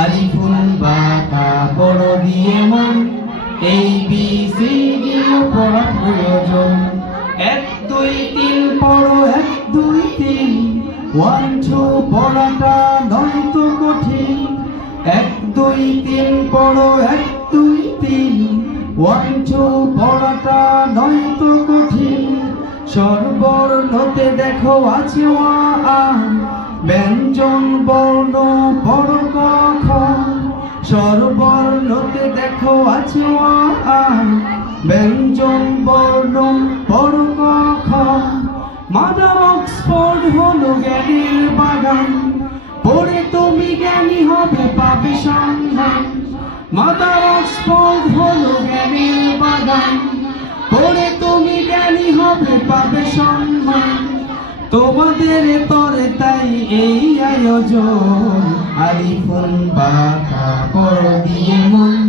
আলিফুল বাতা পড় দিয়ে মন এই বি সি ডি পড়া প্রয়োজন 1 2 3 পড়ো 1 2 3 1 2 পড়াটা নয়তো কঠিন 1 2 3 পড়ো 1 2 3 1 2 পড়াটা নয়তো কঠিন স্বরবর্ণতে দেখো আছে ওয়া আ ব্যঞ্জন বর্ণ পড়ো ক খ স্বরবর্ণতে দেখো আছে ওয়া আ ব্যঞ্জন বর্ণ পড়ো ক খ মাদার অক্সফোর্ড হলো জ্ঞানের বাগান পড়ে তুমি জ্ঞানী হবে পাবে সন্ধান মাদার অক্সফোর্ড হলো জ্ঞানের বাগান পড়ে তুমি জ্ঞানী হবে পাবে সম্মান তোমাদের তরে তাই এই আয়োজন আলিফুল বাতা পড় দিয়ে মন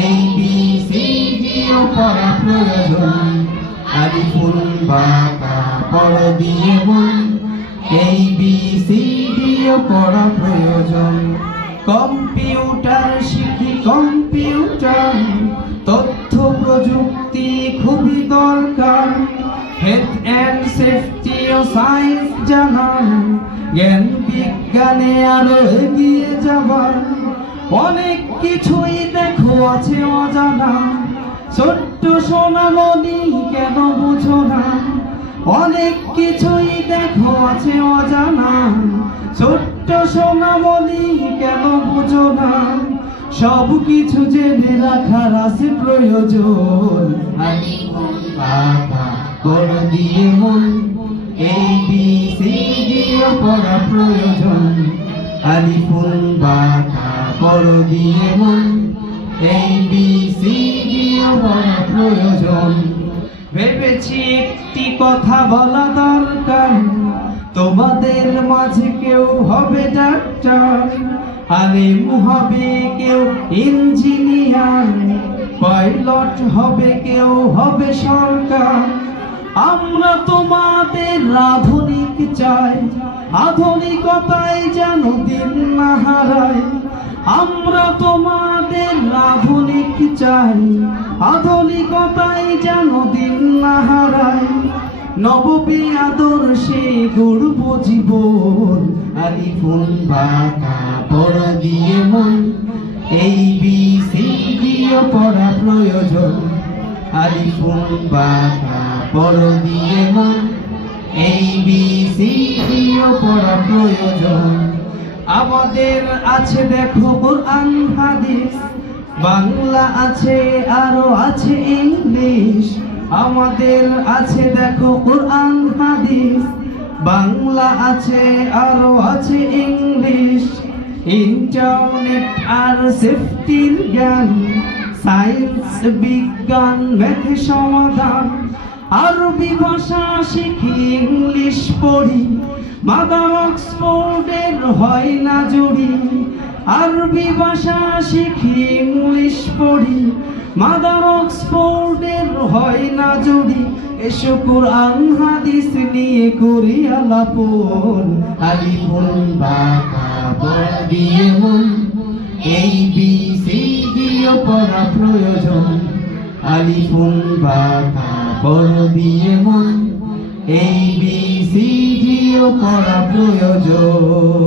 এই বি সি ডি পড়া প্রয়োজন আলিফুল বাতা পড় দিয়ে মন এই বি সি ডি পড়া প্রয়োজন কম্পিউটার শিখি কম্পিউটার তথ্য প্রযুক্তি খুবই দরকার হেলথ এন্ড সেফটি ও সায়েন্স জানার জ্ঞান বিজ্ঞানে আরো এগিয়ে যাবার অনেক কিছুই দেখো আছে অজানা ছোট্ট সোনামণি কেন বুঝো না অনেক কিছুই দেখো আছে অজানা ছোট্ট সোনামণি কেন বুঝো না সব কিছু জেনে রাখার আছে প্রয়োজন আলিফুল বাতা পড় দিয়ে মন এই বি সি ডি পড়া প্রয়োজন আলিফুল বাতা পড় দিয়ে মন এই বি সি ডি পড়া প্রয়োজন ভেবেছি একটি কথা বলা দরকার তোমাদের মাঝে কেউ হবে ডাক্তার আলিম হবে কেউ ইঞ্জিনিয়ার পাইলট হবে কেউ হবে সরকার আমরা তোমাদের আধুনিক চাই আধুনিকতায় যেন দিন না হারায় আমরা তোমাদের আধুনিক চাই আধুনিকতায় যেন দিন না হারায় নববী আদর্শে গড়ব জীবন আলিফুল বাতা পড় দিয়ে মন এই বি সি ডি পড়া প্রয়োজন আলিফুল বাতা পড় দিয়ে মন এই বি সি ডি পড়া প্রয়োজন আমাদের আছে দেখো কোরআন হাদিস বাংলা আছে আরো আছে ইংলিশ আমাদের আছে দেখো কোরআন হাদিস বাংলা আছে আরো আছে ইংলিশ ইন্টারনেট আর সেফটির জ্ঞান সায়েন্স বিজ্ঞান ম্যাথ সমাধান আরবি ভাষা শিখি ইংলিশ পড়ি মাদার অক্সফোর্ডের হয় না জুড়ি আরবি ভাষা শিখি ইংলিশ পড়ি মাদার অক্সফোর্ডের হয় না জুড়ি এসো কোরআন হাদিস নিয়ে করি আলাপন আলিফুল বাতা পড় দিয়ে মন এই বি সি ডি পড়া প্রয়োজন আলিফুল বাতা পড় দিয়ে মন এই বি সি ডি পড়া প্রয়োজন।